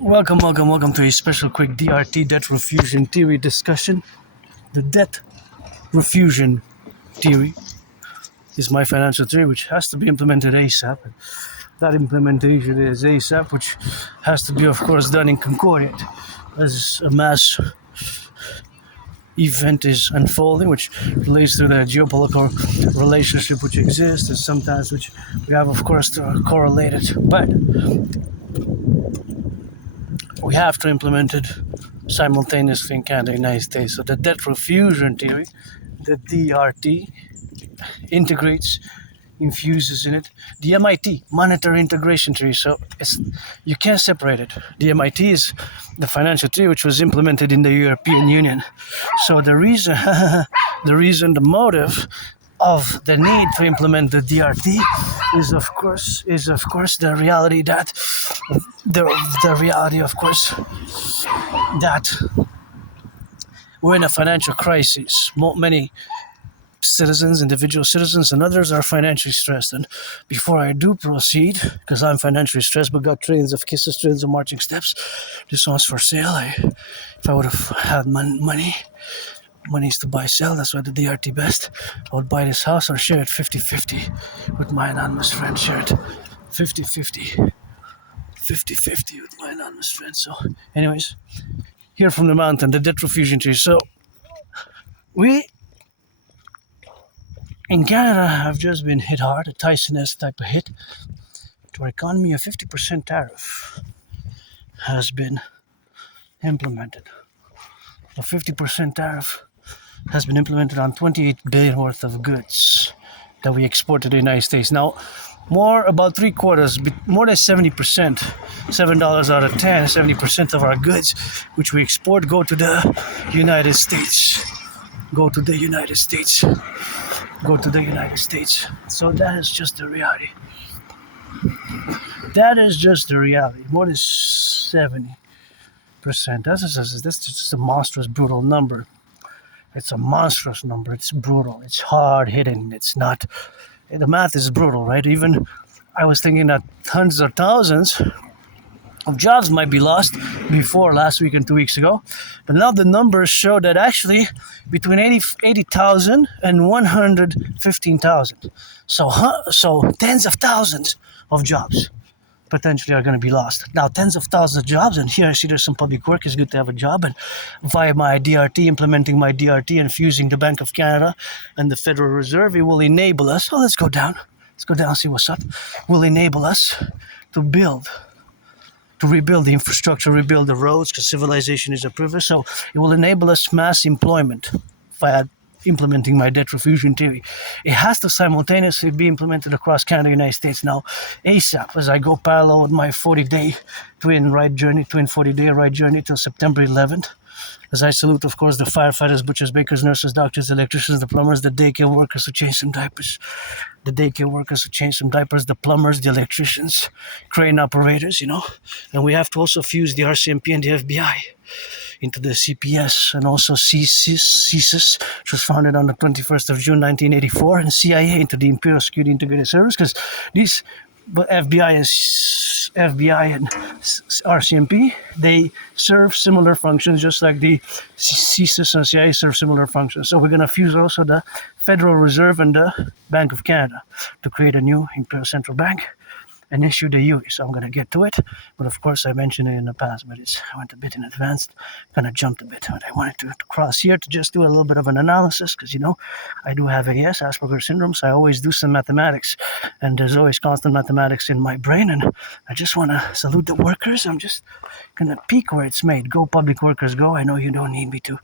Welcome to a special quick DRT debt refusion theory discussion. The debt refusion theory is my financial theory, which has to be implemented ASAP. That implementation is ASAP, which has to be, of course, done in concordiate as a mass event is unfolding, which relates to the geopolitical relationship which exists, and sometimes which we have, of course, to correlate it. But we have to implement it simultaneously in Canada, United States. So the debt refusion theory, the DRT, integrates, infuses in it the MIT, monetary integration theory. So you can't separate it. The MIT is the financial theory which was implemented in the European Union. So the motive of the need to implement the DRT is of course the reality that the reality of course that we're in a financial crisis. Many citizens, individual citizens, and others are financially stressed. And before I do proceed, because I'm financially stressed but got trillions of kisses, trillions of marching steps, this one's for sale. If I would have had money's to buy sell, that's why the DRT best. I would buy this house or share it 50-50 with my anonymous friend. Share it 50-50. 50-50 with my anonymous friend. So anyways, here from the mountain, the debt refusion tree. So we in Canada have just been hit hard, a Tyson-esque type of hit to our economy. A 50% tariff has been implemented. A 50% tariff has been implemented on 28 billion worth of goods that we export to the United States. Now, about three quarters, more than 70%, $7 out of 10, 70% of our goods which we export go to the United States. Go to the United States. So that is just the reality. More than 70%. That's just a monstrous, brutal number. It's a monstrous number. It's brutal. It's hard hitting. It's not. The math is brutal, right? Even I was thinking that hundreds of thousands of jobs might be lost before last week and 2 weeks ago. But now the numbers show that actually between 80,000 and 115,000. So tens of thousands of jobs potentially are going to be lost. Now, tens of thousands of jobs, and here I see there's some public work. It's good to have a job, and via my DRT, implementing my DRT and fusing the Bank of Canada and the Federal Reserve, it will enable us, let's go down, see what's up, will enable us to rebuild the infrastructure, rebuild the roads, because civilization is a privilege. So it will enable us mass employment via implementing my debt refusion theory. It has to simultaneously be implemented across Canada, United States now, ASAP, as I go parallel with my 40-day twin 40-day ride journey till September 11th. As I salute, of course, the firefighters, butchers, bakers, nurses, doctors, electricians, the plumbers, the daycare workers who change some diapers, the plumbers, the electricians, crane operators, And we have to also fuse the RCMP and the FBI into the CPS, and also CSIS, which was founded on the 21st of June 1984, and CIA into the Imperial Security Integrated Service, because these FBI and RCMP, they serve similar functions, just like the CSIS and CIA serve similar functions. So we're going to fuse also the Federal Reserve and the Bank of Canada to create a new Imperial Central Bank and issue the UE. So I'm going to get to it. But of course, I mentioned it in the past, but I went a bit in advance, kind of jumped a bit. But I wanted to cross here to just do a little bit of an analysis, because, I do have AS, Asperger's syndrome, so I always do some mathematics. And there's always constant mathematics in my brain. And I just want to salute the workers. I'm just going to peek where it's made. Go, public workers, go. I know you don't need me to.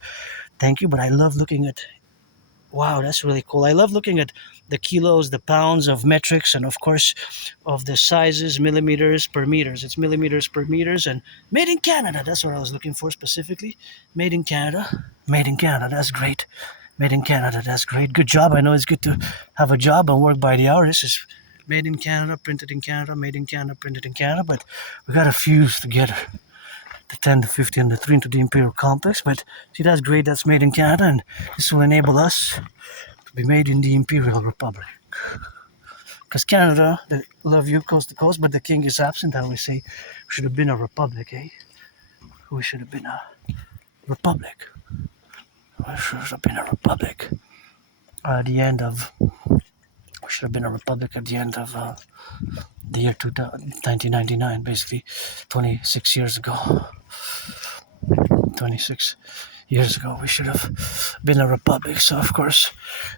Thank you, but I love looking at. Wow, that's really cool. I love looking at the kilos, the pounds of metrics, and of course of the sizes, millimeters per meters. It's millimeters per meters, and made in Canada. That's what I was looking for specifically. Made in Canada. That's great. Made in Canada. That's great. Good job. I know it's good to have a job and work by the hour. This is made in Canada, printed in Canada, made in Canada, printed in Canada, but we got to fuse together the 10, the 50, and the 3 into the Imperial Complex. But see, that's great. That's made in Canada, and this will enable us to be made in the Imperial Republic. Because Canada, they love you coast to coast, but the king is absent. I always say we should have been a republic, eh? We should have been a republic. We should have been a republic. At the end of, we should have been a republic at the end of the year 1999, basically 26 years ago. 26 years ago, we should have been a republic. So, of course,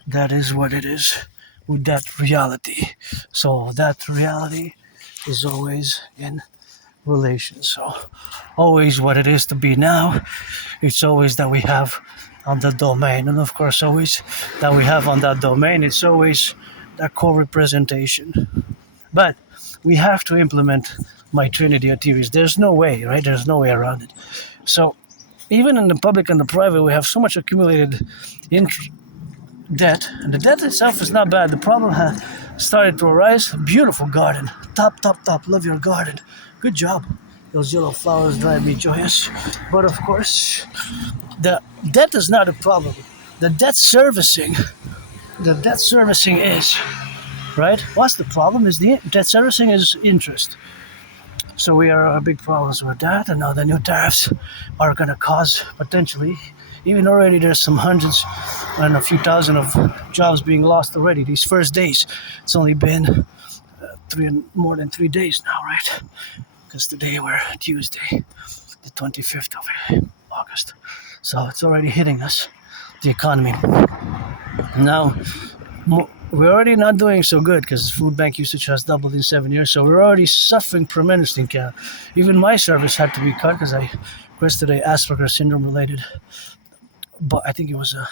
that is what it is with that reality. So, that reality is always in relation. So, always what it is to be now, it's always that we have on the domain. And, of course, always that we have on that domain, it's always that co-representation. But we have to implement my Trinity theories. There's no way, right? There's no way around it. So, even in the public and the private, we have so much accumulated debt, and the debt itself is not bad. The problem has started to arise. Beautiful garden, top. Love your garden. Good job. Those yellow flowers drive me joyous. But of course, the debt is not a problem. The debt servicing is right. What's the problem? Is the debt servicing is interest. So we are big problems with that, and now the new tariffs are going to cause potentially, even already there's some hundreds and a few thousand of jobs being lost already these first days. It's only been more than 3 days now, right? Because today we're Tuesday, the 25th of August. So it's already hitting us, the economy. Now, we're already not doing so good because food bank usage has doubled in 7 years. So we're already suffering tremendously in Canada. Even my service had to be cut because I requested a Asperger's syndrome related, but I think it was a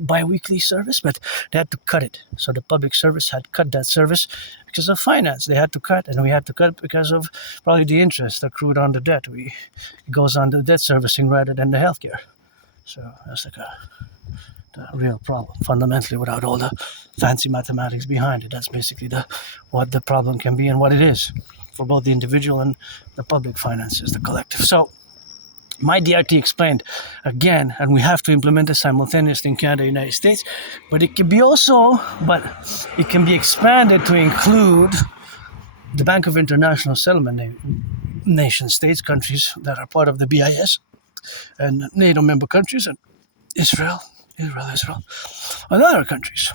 bi-weekly service, but they had to cut it. So the public service had cut that service because of finance. They had to cut, and we had to cut because of probably the interest accrued on the debt. It goes on the debt servicing rather than the healthcare. So that's like the real problem, fundamentally, without all the fancy mathematics behind it. That's basically what the problem can be and what it is for both the individual and the public finances, the collective. So my DRT explained again, and we have to implement it simultaneously in Canada and the United States, but it can be expanded to include the Bank of International Settlement nation states, countries that are part of the BIS, and NATO member countries, and Israel, and other countries.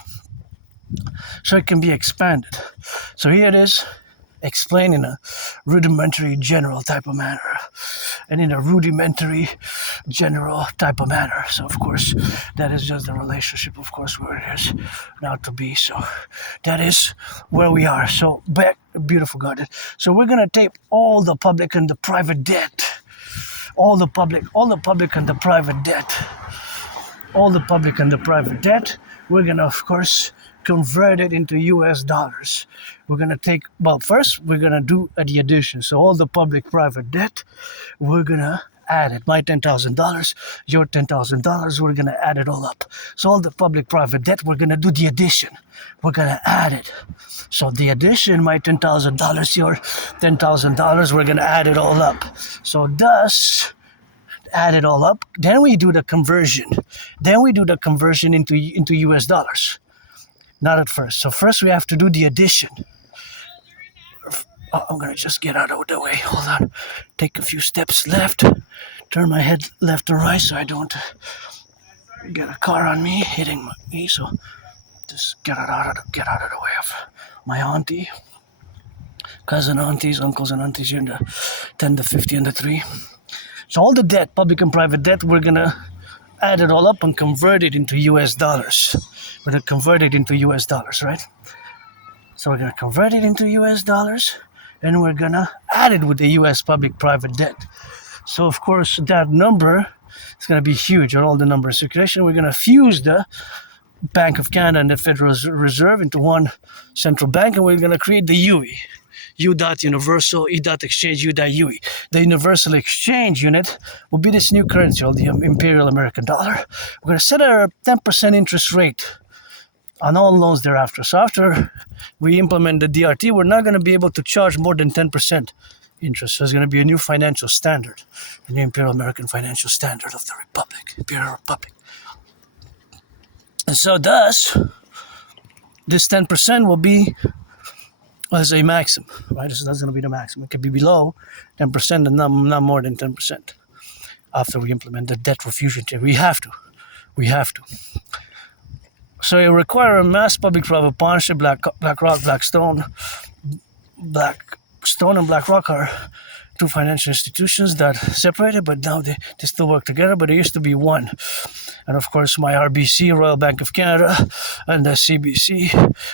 So it can be expanded. So here it is, explained in a rudimentary general type of manner. And in a rudimentary general type of manner. So of course, that is just the relationship, of course, where it is now to be. So that is where we are. So back, beautiful garden. So we're gonna take all the public and the private debt. All the public and the private debt. We're going to, of course, convert it into US dollars. We're going to take, first, we're going to do the addition. So all the public-private debt, we're going to add it. My $10,000, your $10,000, we're going to add it all up. So all the public-private debt, we're going to do the addition. We're going to add it. So the addition, my $10,000, your $10,000, we're going to add it all up. So thus, add it all up. Then we do the conversion. Into US dollars. Not at first. So first we have to do the addition. I'm going to just get out of the way. Hold on. Take a few steps left. Turn my head left or right so I don't get a car on me hitting me. So just get out of the way of my auntie. Cousin aunties, uncles and aunties here in the 10, the 50, and the 3. So all the debt, public and private debt, we're going to add it all up and convert it into US dollars. We're going to convert it into US dollars, right? So we're going to convert it into US dollars, and we're going to add it with the US public-private debt. So, of course, that number is going to be huge, or all the number in circulation. We're going to fuse the Bank of Canada and the Federal Reserve into one central bank, and we're going to create the UE. U.Universal, E.Exchange, U.UE. The Universal Exchange Unit will be this new currency, or the Imperial American Dollar. We're going to set a 10% interest rate on all loans thereafter. So after we implement the DRT, we're not going to be able to charge more than 10% interest. So there's going to be a new financial standard, a new Imperial American financial standard of the Republic, Imperial Republic. And so thus, this 10% will be Let's say maximum, right? So that's going to be the maximum. It could be below 10% and not more than 10% after we implement the debt refusion theory. We have to. We have to. So it require a mass public-private partnership. BlackRock, Blackstone and BlackRock are two financial institutions that separated, but now they still work together. But there used to be one. And of course, my RBC, Royal Bank of Canada, and the CBC,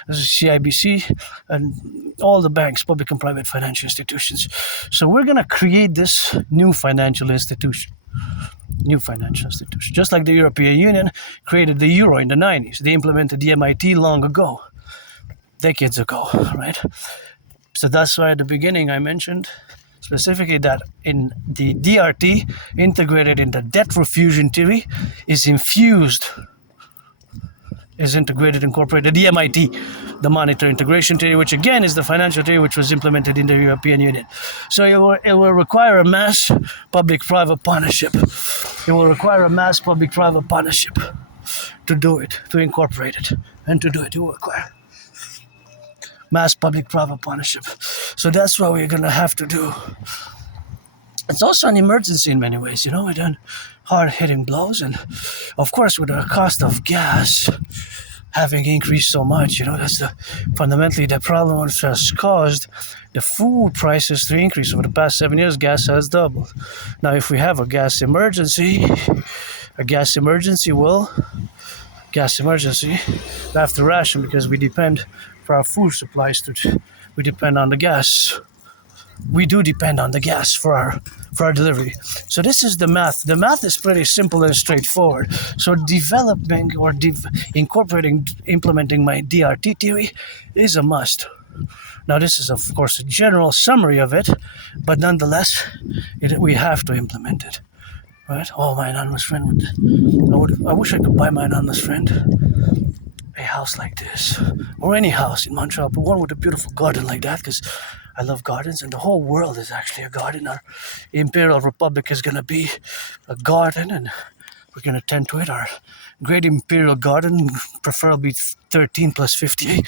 CIBC, and all the banks, public and private financial institutions. So we're going to create this new financial institution. Just like the European Union created the euro in the 90s. They implemented the MIT long ago, decades ago, right? So that's why at the beginning I mentioned specifically that in the DRT, integrated in the debt refusion theory, is incorporated the MIT, the monetary integration theory, which again is the financial theory which was implemented in the European Union. So it will require a mass public-private partnership. It will require a mass public-private partnership to do it, to incorporate it, and to do it. It will require mass public-private partnership. So that's what we're going to have to do. It's also an emergency in many ways, with hard-hitting blows. And of course, with the cost of gas having increased so much, that's fundamentally the problem which has caused the food prices to increase. Over the past 7 years, gas has doubled. Now, if we have a gas emergency, we have to ration because we depend for our food supplies. We depend on the gas. We do depend on the gas for our delivery. So this is the math. The math is pretty simple and straightforward. So developing or implementing my DRT theory is a must. Now this is of course a general summary of it, but nonetheless, we have to implement it. Right? Oh, my anonymous friend I wish I could buy my anonymous friend a house like this, or any house in Montreal, but one with a beautiful garden like that, because I love gardens, and the whole world is actually a garden. Our Imperial Republic is going to be a garden, and we're going to tend to it. Our Great Imperial Garden, preferably 13 plus 58,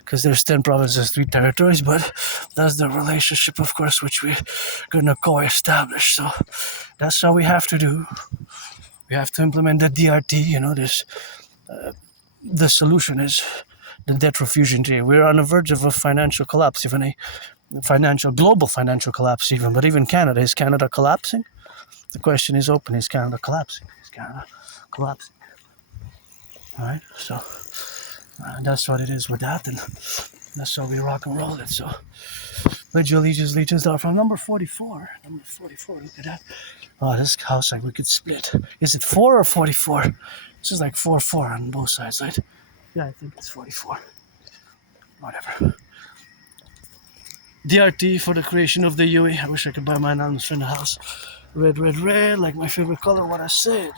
because there's 10 provinces, 3 territories, but that's the relationship, of course, which we're going to co-establish. So that's what we have to do. We have to implement the DRT, the solution is the debt refusion theory. We're on the verge of a financial collapse, global financial collapse even. But even Canada, is Canada collapsing? The question is open, is Canada collapsing? All right, so that's what it is with that, and that's how we rock and roll it. So, pledge your allegiance from number 44. Look at that. Oh, this house, like we could split. Is it 4 or 44? This is like 4-4 on both sides, right? Yeah, I think it's 44. Whatever. DRT for the creation of the UE. I wish I could buy my anonymous friend a house. Red, like my favorite color, what I said.